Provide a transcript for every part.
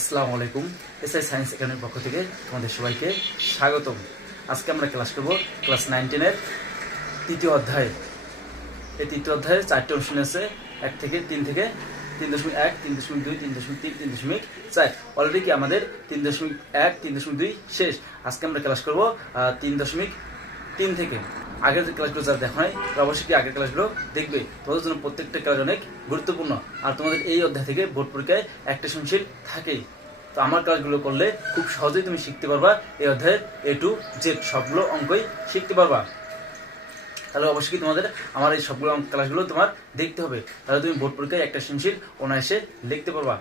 আসসালামু আলাইকুম। SI science একাডেমির পক্ষ থেকে তোমাদের সবাইকে স্বাগতম। আজকে আমরা ক্লাস করব ক্লাস নাইনটিনের তৃতীয় অধ্যায়। এই তৃতীয় অধ্যায়ের চারটে অংশ আছে, এক থেকে তিন থেকে তিন দশমিক এক, তিন দশমিক দুই, তিন দশমিক তিন তিন দশমিক চার। অলরেডি কি আমাদের তিন দশমিক এক, তিন দশমিক দুই শেষ। আজকে আমরা ক্লাস করব তিন দশমিক তিন থেকে। আগের যে ক্লাসগুলো যারা দেখো নাই তারা অবশ্যই কি আগের ক্লাসগুলো দেখবে? তোমাদের জন্য প্রত্যেকটা ক্লাস অনেক গুরুত্বপূর্ণ। আর তোমাদের এই অধ্যায় থেকে বোর্ড পরীক্ষায় একটা সংশীল থাকেই তো আমার ক্লাসগুলো করলে খুব সহজেই তুমি শিখতে পারবা এই অধ্যায়ের এ টু জেড সবগুলো অঙ্কই শিখতে পারবা। তাহলে অবশ্যই তোমাদের আমার এই সবগুলো ক্লাসগুলো তোমার দেখতে হবে। তাহলে তুমি বোর্ড পরীক্ষায় একটা সংশীল অনায়াসে লিখতে পারবা।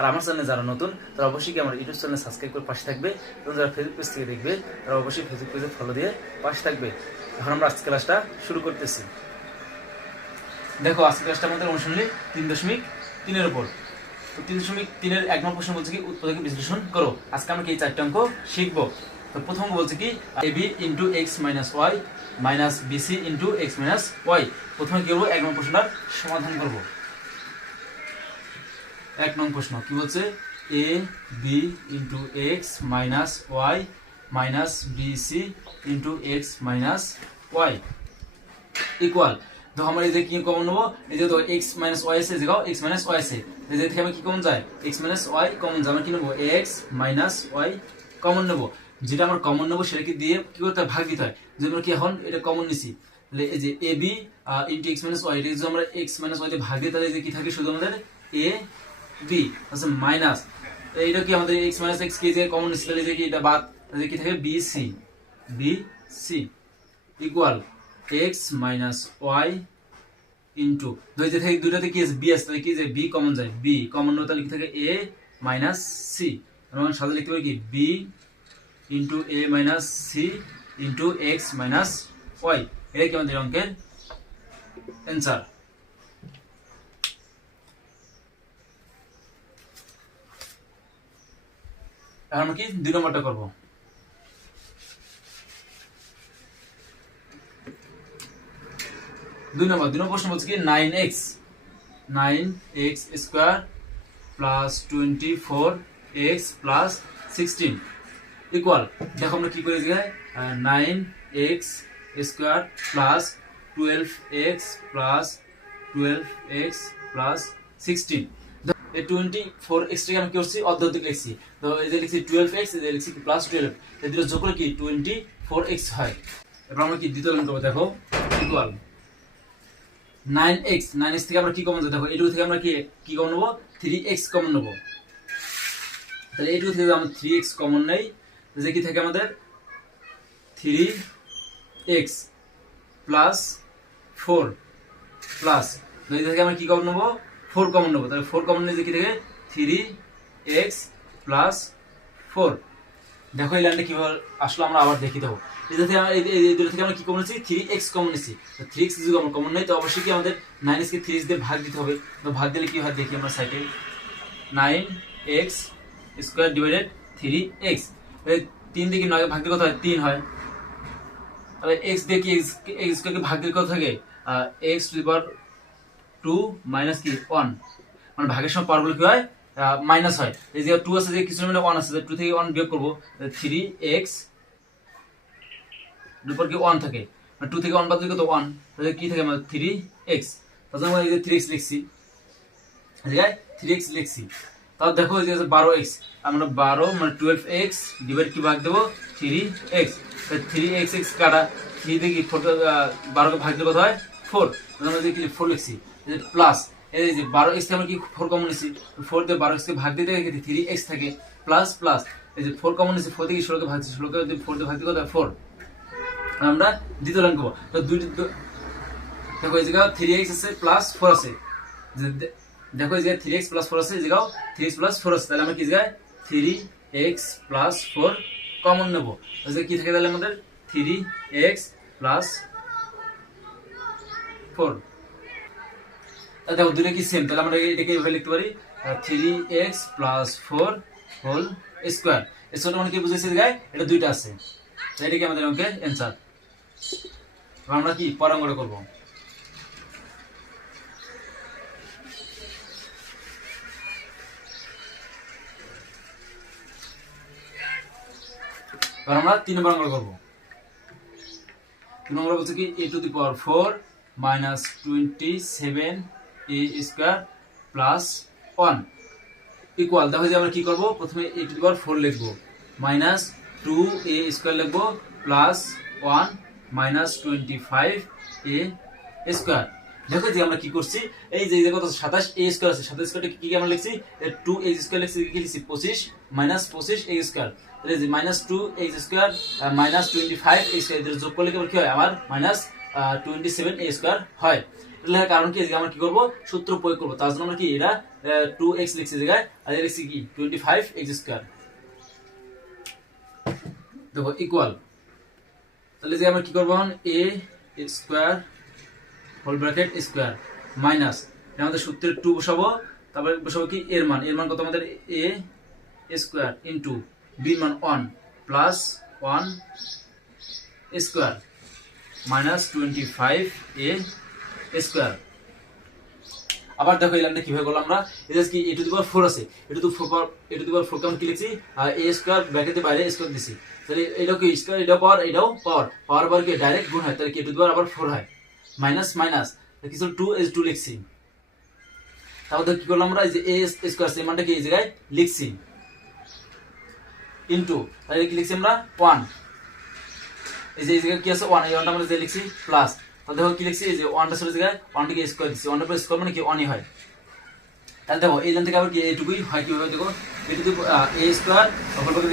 আর আমার চ্যানেলে যারা নতুন, তারা অবশ্যই আমার ইউটিউব চ্যানেল সাবস্ক্রাইব করে পাশে থাকবে এবং যারা ফেসবুক পেজ থেকে দেখবে, তারা অবশ্যই ফেসবুক পেজে ফলো দিয়ে পাশে থাকবে। এখন আমরা আজকে ক্লাসটা শুরু করতেছি। দেখো আজকে ক্লাসটা আমাদের অনুশীলনী তিন দশমিক তিনের উপর। তো তিন দশমিক তিনের এক নম্বর প্রশ্ন বলছে কি, উৎপাদকে বিশ্লেষণ করো। আজকে আমরা এই চারটে অঙ্ক শিখব? তো প্রথম বলছে কি a b into x minus y minus b c into x minus y প্রথমে কি করব? এক নম্বর প্রশ্নটার সমাধান করব। এক নং প্রশ্ন, কি বলছে? A b into x minus y minus b c into x minus y equal তো আমরা এই যে কি কমন নেব? এই যে তো এক্স মাইনাস ওয়াই আছে যেখাও এক্স মাইনাস ওয়াই আছে। এই থেকে আমরা কি কমন যায়? এক্স মাইনাস ওয়াই কমন যায়, আমরা কি নেব? এক্স মাইনাস ওয়াই কমন নেব। যেটা আমরা কমন নেব সেটা কি দিয়ে কি করতে ভাগ দিতে হয়। যে আমরা কি এখন এটা কমন নিছি, তাহলে এই যে a b into x minus y এটা যদি আমরা এক্স মাইনাস ওয়াই দিয়ে ভাগ দিই, তাহলে যে কি থাকে? শুধু আমাদের এ বি আচ্ছা মাইনাস এইটা কি আমাদের এক্স মাইনাস কি যে কমন এই যে কি, এটা বাদ তাহলে কি থাকে? B c b equal x minus y দুই যে থাকে দুইটাতে কি আছে? বি আছে, তাহলে কি যে বি কমন যায়? বি কমন নেই তাহলে কি থাকে? এ মাইনাস আমরা সাথে লিখতে পারি কি? B into a minus c into x এটা কি আমাদের অঙ্কের অ্যান্সার এখন কি দুই নম্বরটা করব? দুই নম্বর দুই নম্বর প্রশ্ন বলছে কি nine x nine x square plus twenty four x plus sixteen equal দেখো আমরা কি করে জায়গায় nine x square plus twelve x plus twelve x plus sixteen twenty four এক্সটাকে আমি কি করছি? অর্ধেক লিখছি। তো এই যে লিখছি টুয়েলভ এক্স এই যে লিখছি প্লাস টুয়েলভ এই দুটো যোগ করে কি টোয়েন্টি ফোর এক্স হয়? এবার আমরা কি দ্বিতীয় লাইন করব? দেখো equal nine x nine x থেকে আমরা কি কমন দেখো এইটুকু থেকে আমরা কি কি কমন নেব? থ্রি এক্স কমন নেব। তাহলে এইটুকু থেকে আমরা থ্রি এক্স কমন নেই। যে কি থাকে আমাদের? Three x plus four plus এই থেকে আমরা কি কমন নেব? ফোর কমন নেব, তাহলে ফোর কমন নিয়ে কি থাকে? Three x plus four. দেখো এই লাইনটা কীভাবে আসলো, আমরা আবার দেখি দেবো। এটা থেকে আমরা এই দুটো থেকে আমরা কী কমন থ্রি এক্স কমন নিচ্ছি। তো থ্রি এক্স যদি আমরা কমন নেই, তো অবশ্যই কি আমাদের নাইন এক্সকে থ্রি এক্স দিয়ে ভাগ দিতে হবে। তো ভাগ দিলে কী হয়? দেখি আমরা সাইডে। Nine x square divided three x. তিন দিকে নয় ভাগ দিলে কত হয়? তিন হয়। তাহলে এক্স দিয়ে কি এক্স স্কোয়ারকে ভাগ দিলে কত থাকে? X to the power two minus কি? ওয়ান মানে ভাগের সময় পাওয়ারগুলো কি হয়? মাইনাস হয়। এই যে টু আছে যে কিছু মানে ওয়ান আছে টু থেকে ওয়ান বিয়োগ করব থ্রি এক্স দুপুর কি ওয়ান থাকে? টু থেকে ওয়ান বাদ দিলে কত? ওয়ান তাহলে কি থাকে? আমাদের থ্রি এক্স আমরা এই যে থ্রি এক্স লিখছি। এই জায়গায় থ্রি এক্স লিখছি। তাহলে দেখো এই যে আছে বারো এক্স আমরা বারো মানে টুয়েলভ এক্স ডিভাইড কি ভাগ দেবো? Three x three x x কাটা থ্রি থেকে ফোর বারোকে ভাগ কত হয়? ফোর আমরা যে ফোর লিখছি। প্লাস এই যে বারো এক্স আমরা কি ফোর কমন নিচ্ছি ফোর দিয়ে বারো এক্সকে ভাগ দিতে গেলে থ্রি এক্স থাকে। প্লাস প্লাস এই যে ফোর কমন নিচ্ছি ফোর থেকে ষোলোকে ভাগছি ষোলোকে যদি ফোর দিয়ে ভাগ কত? ফোর আমরা দ্বিতীয় লাইন করব। তো দুই দেখো এই জায়গায় থ্রি এক্স আছে প্লাস ফোর আছে। দেখো এই জায়গায় থ্রি এক্স প্লাস ফোর আছে, এই জায়গাও থ্রি এক্স প্লাস ফোর আছে। তাহলে আমরা কি জায়গায় three x plus four common নেব। কি থাকে তাহলে আমাদের? থ্রি এক্স প্লাস ফোর দেখো দুটো কি সেম তাহলে আমরা এটাকে এভাবে লিখতে পারি three x plus four whole square স্কোয়ারটা মানে কি বুঝেছি গায়ে, এটা দুইটা আছে। এটা আমাদের অঙ্কের অ্যান্সার আমরা কি পরাঙ্গটা করব? আমরা তিন নম্বর অঙ্ক করব। তিন নম্বর বলছে কি a to the power four minus twenty seven a square plus one equal দেখো যে আমরা কি করব? প্রথমে a to the power four লিখব। মাইনাস টু এ স্কোয়ার লিখব plus one minus twenty five a square দেখো যে আমরা কি করছি? এই যে কত সাতাশ এ স্কোয়ার আছে। সাতাশ স্কোয়ারটা কি আমরা লিখছি? টু এইচ স্কোয়ার লিখছি, কি লিখছি? পঁচিশ মাইনাস পঁচিশ এ স্কোয়ার তাহলে যে minus two h square minus twenty five a square যোগ করলে কি হয়? আমার minus twenty seven a square হয়। লেখার কারণ কি? যে আমরা কি করব? সূত্র প্রয়োগ করব। তার জন্য আমরা কি এটা টু এক্স লিখছি জায়গায়, আর লিখছি কি? টোয়েন্টি ফাইভ এক্স স্কোয়ার দেখো ইকুয়াল তাহলে যে আমরা কি করব a square whole bracket square minus আমাদের সূত্রের টু বসাবো। তারপরে বসাবো কি? এর মান। এর মান কত আমাদের? এ স্কোয়ার ইন্টু বি মান one plus one square minus twenty five a square. আবার দেখো এই লাইনটা কীভাবে করলাম আমরা? এটা কি এ টু দি পাওয়ার ফোর আছে। A to the four a to the power four কেমন কি লিখছি? আর এ স্কোয়ার ব্র্যাকেটের বাইরে স্কোয়ার দিছি। তাহলে এটাও কি স্কোয়ার এটাও পাওয়ার এটাও পাওয়ার পাওয়ার বার কি ডাইরেক্ট গুণ হয়, তাহলে কি টু দি পাওয়ার আবার ফোর হয়। মাইনাস মাইনাস কিছু টু এস টু লিখছি। তারপর কি করলাম আমরা? এই যে এ স্কোয়ার সেই মানটা কি এই জায়গায় লিখছি। ইন্টু তাহলে কি লিখছি আমরা? ওয়ান এই যে, এই জায়গায় কি আছে? ওয়ান এই ওয়ানটা আমরা যে লিখছি প্লাস দেখো কি লিখছি? যে ওয়ানটা ছিল জায়গায় ওয়ানটাকে স্কোয়ার দিচ্ছি ওয়ানটা পর স্কোয়ার মানে কি? ওয়ানই হয়। তাহলে দেখো এই লাইন থেকে আবার কি এইটুকুই হয় কীভাবে? দেখো a two two a square whole bar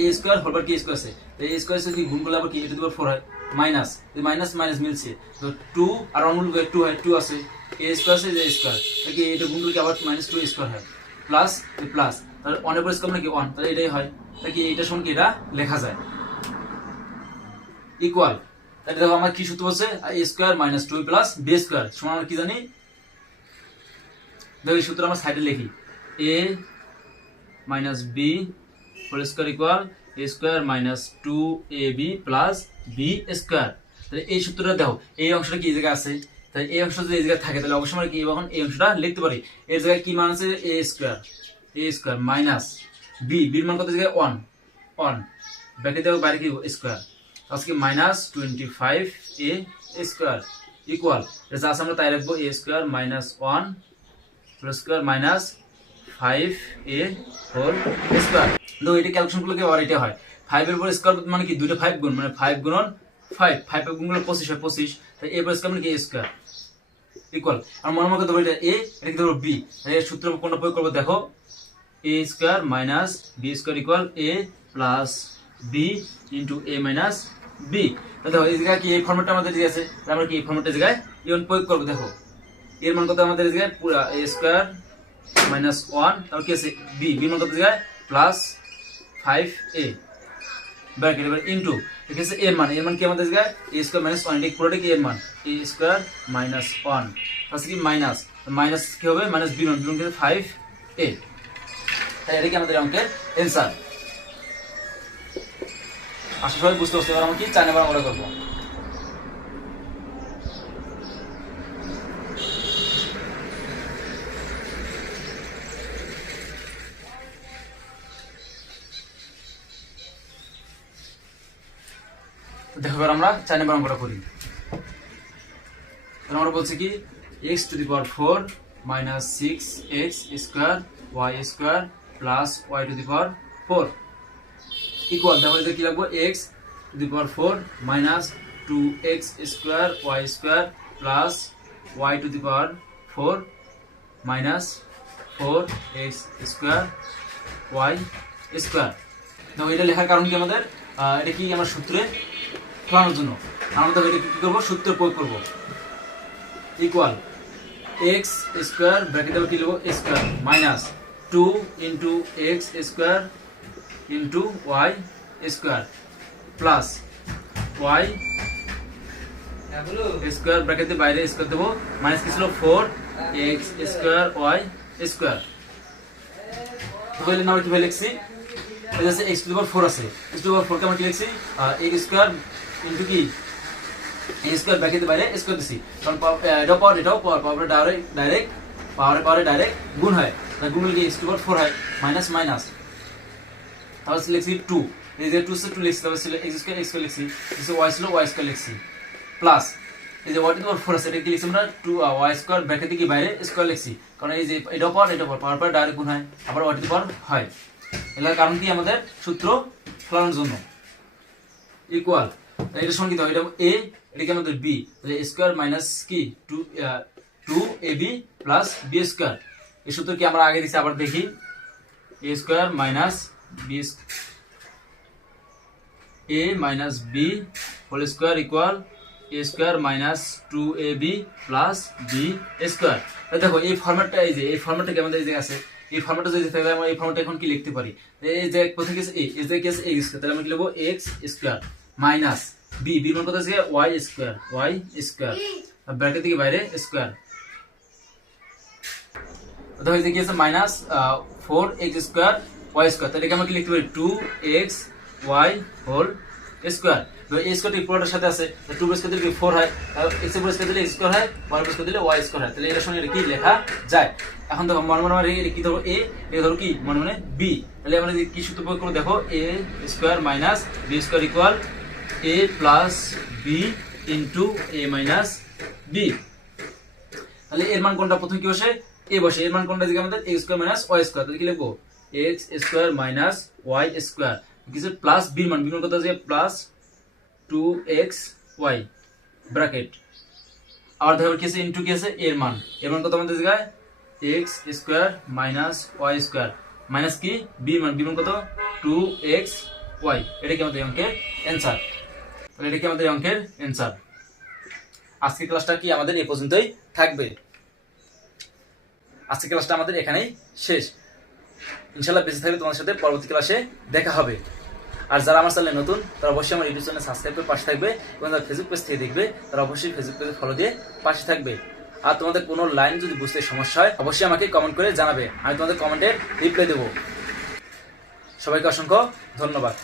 a square whole কি স্কোয়ার আছে? এই স্কোয়ার কি গুণ করলে আবার কি? এটু টু ফোর হয়। মাইনাস মাইনাস মাইনাস মিলছে। তো টু আর ওয়ান গুণ টু হয় টু আছে। এ স্কোয়ার আছে যে স্কোয়ার কি এটা গুণ করলে আবার মাইনাস টু স্কোয়ার হয়? প্লাস প্লাস তাহলে ওয়ানের পর স্কোয়ার নাকি ওয়ান তাহলে এটাই হয়। তাহলে কি এইটা সঙ্গে এটা লেখা যায়। ইকুয়াল তাহলে দেখো আমার কি সূত্র বলছে? A square minus two plus b square সমান আমরা কি জানি? দেখো এই সূত্র আমরা সাইডে লিখি। A minus b whole square equal a square minus two a b plus b square তাহলে এই সূত্রটা দেখো, এই অংশটা কি জায়গায় আছে? তাহলে এই অংশটা যদি এই জায়গায় থাকে, তাহলে অবশ্যই আমরা কি এখন এই অংশটা লিখতে পারি। এর জায়গায় কি মান আছে? A square a square minus b বির মান কত? জায়গায় ওয়ান ওয়ান ব্যাকে দেবো বাইরে কি স্কোয়ার আজকে minus twenty five a square equal এটা আছে আমরা তাই রাখব a square minus one square minus five a whole square তো এটা ক্যালকুলেশন করলে আবার এটা হয়। ফাইভ এর পর স্কোয়ার মানে কি? দুটো ফাইভ গুণ মানে ফাইভ গুণন ফাইভ ফাইভ গুণ করলে পঁচিশ হয়, পঁচিশ। তাই এ স্কোয়ার মানে কি? এ স্কোয়ার ইকুয়াল আর মনে মনে দেবো এটা এ এটা কি বি এর সূত্র কোনটা প্রয়োগ করব? দেখো a square minus b square equal a plus b into a minus b দেখো, এই জায়গায় কি, এই ফর্মেটটা আমাদের যে আছে। আমরা কি এই ফর্মেটের জায়গায় ইউন প্রয়োগ করব, দেখো। এর মান কত আমাদের জায়গায়? পুরা এ স্কোয়ার মাইনাস ওয়ান তারপর কি আছে? বি বি মান কত জায়গায়? প্লাস ফাইভ এ ব্র্যাকেট এবার ইন্টু ঠিক আছে এর মান। এর মান কি আমাদের জায়গায়? এ স্কোয়ার মাইনাস ওয়ান এটা পুরোটা কি এর মান? এ স্কোয়ার মাইনাস ওয়ান তাহলে কি মাইনাস মাইনাস কি হবে? মাইনাস বি মান। বি মান ফাইভ এ তাই এটা কি আমাদের অঙ্কের অ্যান্সার আশা সবাই বুঝতে এবার আমরা কি চার নাম্বার আমরা করব দেখো, এবার আমরা চার নাম্বার অঙ্কটা করি। আমরা বলছি কি x to the power four minus six x square y square plus y to the power four equal তাহলে কি লাগবো x to the power four minus two x square y square plus y to the power four minus four x square y square দেখো, এটা লেখার কারণ কি আমাদের? এটা কি আমরা সূত্রে ফেলানোর জন্য? আমরা এটা কি করব? সূত্র প্রয়োগ করব। ইকুয়াল এক্স স্কোয়ার ব্র্যাকেটে কি লিখব square minus two into x square into y square plus y square ব্র্যাকেটে বাইরে স্কোয়ার দেবো। মাইনাস কি ছিল? Four x square y square তাহলে আমরা কীভাবে লিখছি? এক্স টু পাওয়ার ফোর আছে। এক্স টু পাওয়ার ফোরকে আমরা কি লিখছি? এক্স স্কোয়ার ইন্টু কি? এ স্কোয়ার ব্র্যাকেটের বাইরে স্কোয়ার দিছি। কারণ এটাও পাওয়ার এটাও পাওয়ার পাওয়ার ডাইরেক্ট ডাইরেক্ট পাওয়ারে পাওয়ারে ডাইরেক্ট গুণ হয়। গুণ হলে এক্স টু পাওয়ার ফোর হয়? মাইনাস মাইনাস তাহলে লিখছি টু এই যে টু সে টু লিখছি তারপর এক্স স্কোয়ার এক্স স্কোয়ার লিখছি। ওয়াই ছিল ওয়াই স্কোয়ার লিখছি। প্লাস এই যে ওয়াই টু ফোর আছে, এটা কি লিখছি আমরা? টু ওয়াই স্কোয়ার ব্র্যাকেট থেকে বাইরে? স্কোয়ার লিখছি। কারণ এই যে এটা পর এটা পর পাওয়ার পর ডাইরেক্ট গুণ হয়, আবার ওয়াই টু পর হয়। এটার কারণ কি আমাদের? সূত্র ফেলানোর জন্য। ইকুয়াল এটা সংকিত এটা এ এটা কি আমাদের বি তাহলে স্কোয়ার মাইনাস কি? Two two a b plus b square এই সূত্র কি আমরা আগে দিচ্ছি আবার দেখি। A square minus b a minus b whole square equal a square minus two a b plus b square দেখো, এই ফর্ম্যাটটা এই যে, এই ফর্ম্যাটটা কি আমাদের এই যে আছে, এই ফর্ম্যাটটা যদি থাকে আমরা এই ফর্ম্যাটটা এখন কি লিখতে পারি? এই যে প্রথমে কি আছে এ এই যে কি আছে এক্স তাহলে আমরা কি লিখব? X square minus b b মান কত আছে? Y square y square bracket থেকে বাইরে স্কোয়ার অর্থাৎ হয়েছে কি আছে minus four x square y square তাহলে আমরা কি লিখতে পারি two x y whole square এই স্কোয়ারটি পুরোটার সাথে আছে। টু বেস করে দিলে ফোর হয়? এক্সের বেস করে দিলে স্কোয়ার হয় ওয়াই বেস করে দিলে ওয়াই স্কোয়ার হয়। তাহলে এর সঙ্গে কি লেখা যায়? এখন দেখো, মনে মনে মানে কি ধরো এ এ ধরো কি? মনে মনে বি তাহলে আমরা কি সূত্র প্রয়োগ করব দেখো a square minus b square equal a plus b into a minus b তাহলে এর মান কোনটা প্রথমে কি বসে? এ বসে। এর মান কোনটা দিকে আমাদের x square minus y square তাহলে কি লিখব? X square minus y square কিছু প্লাস বি মান বি মান কত আছে plus two x y bracket আবার দেখো কি আছে ইন্টু কি আছে, এর মান। এর মান কত আমাদের জায়গায় x square minus y square minus কি? বি মান বি মান কত? টু এক্স ওয়াই এটা কি আমাদের অঙ্কের অ্যান্সার তাহলে এটা কি আমাদের অঙ্কের অ্যান্সার আজকের ক্লাসটা কি আমাদের এই পর্যন্তই থাকবে। আজকের ক্লাসটা আমাদের এখানেই শেষ। ইনশাল্লাহ বেঁচে থাকলে তোমার সাথে, পরবর্তী ক্লাসে দেখা হবে। আর যারা আমার চ্যানেলে নতুন, তারা অবশ্যই আমার ইউটিউব চ্যানেল সাবস্ক্রাইব করে পাশে থাকবে এবং যারা ফেসবুক পেজ থেকে দেখবে, তারা অবশ্যই ফেসবুক পেজে ফলো দিয়ে পাশে থাকবে। আর তোমাদের কোনো লাইন যদি বুঝতে সমস্যা হয়, অবশ্যই আমাকে কমেন্ট করে জানাবে। আমি তোমাদের কমেন্টের রিপ্লাই দেবো। সবাইকে অসংখ্য ধন্যবাদ।